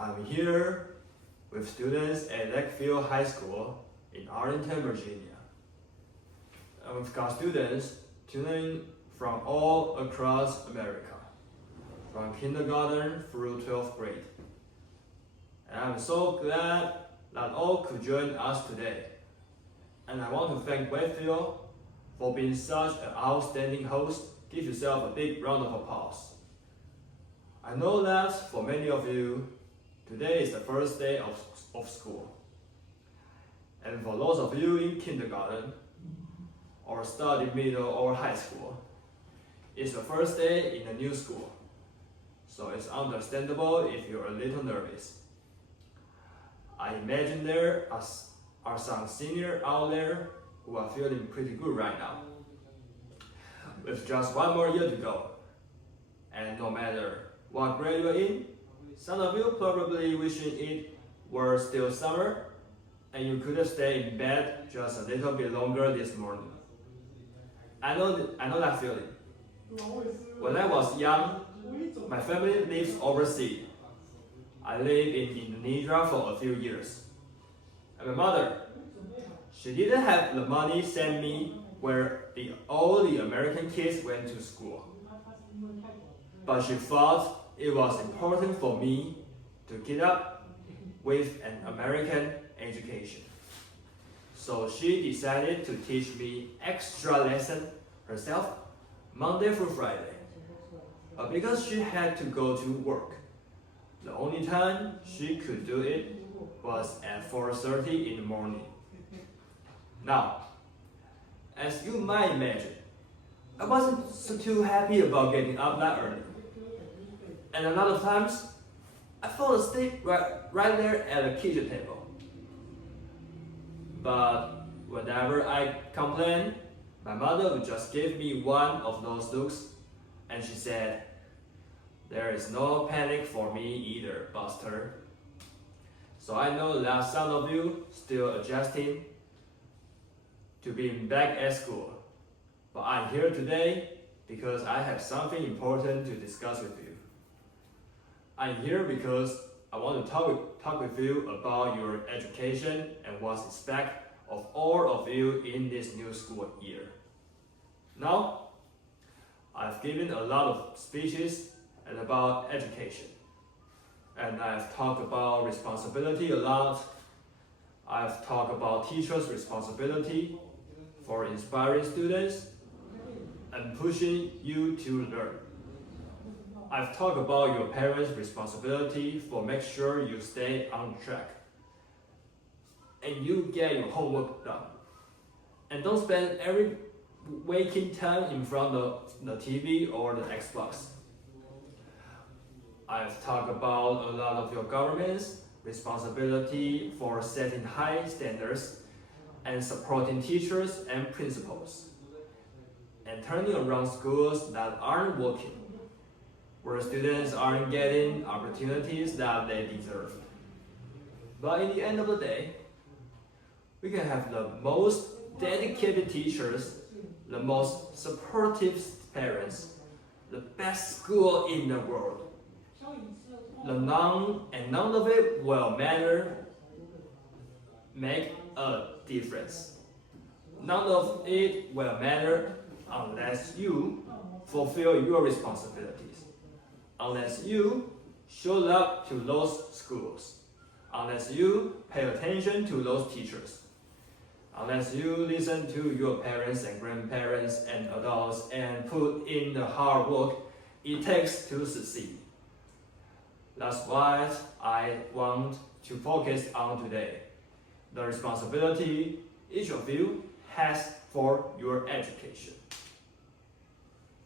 I'm here with students at Lakefield High School in Arlington, Virginia. And we've got students tuning from all across America, from kindergarten through 12th grade. And I'm so glad that all could join us today. And I want to thank Lakefield for being such an outstanding host. Give yourself a big round of applause. I know that for many of you, today is the first day of school. And for those of you in kindergarten, or study middle or high school, it's the first day in a new school. So it's understandable if you're a little nervous. I imagine there are some seniors out there who are feeling pretty good right now. With just one more year to go, and no matter what grade you're in, some of you probably wishing it were still summer and you could have stayed in bed just a little bit longer this morning. I know that feeling. When I was young, my family lives overseas. I lived in Indonesia for a few years. And my mother, she didn't have the money to send me where all the American kids went to school. But she thought it was important for me to get up with an American education. So she decided to teach me extra lesson herself, Monday through Friday. But because she had to go to work, the only time she could do it was at 4:30 in the morning. Now, as you might imagine, I wasn't too happy about getting up that early. And a lot of times, I fell asleep right there at the kitchen table. But whenever I complained, my mother would just give me one of those looks, and she said, "There is no panic for me either, Buster." So I know that some of you still adjusting to being back at school. But I'm here today because I have something important to discuss with you. I'm here because I want to talk with you about your education and what's expected of all of you in this new school year. Now, I've given a lot of speeches and about education. And I've talked about responsibility a lot. I've talked about teachers' responsibility for inspiring students and pushing you to learn. I've talked about your parents' responsibility for make sure you stay on track and you get your homework done. And don't spend every waking time in front of the TV or the Xbox. I've talked about a lot of your government's responsibility for setting high standards and supporting teachers and principals, and turning around schools that aren't working, where students aren't getting opportunities that they deserve. But in the end of the day, we can have the most dedicated teachers, the most supportive parents, the best school in the world. None of it will make a difference. None of it will matter unless you fulfill your responsibilities, unless you show up to those schools, unless you pay attention to those teachers, unless you listen to your parents and grandparents and adults and put in the hard work it takes to succeed. That's what I want to focus on today, the responsibility each of you has for your education.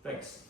Thanks.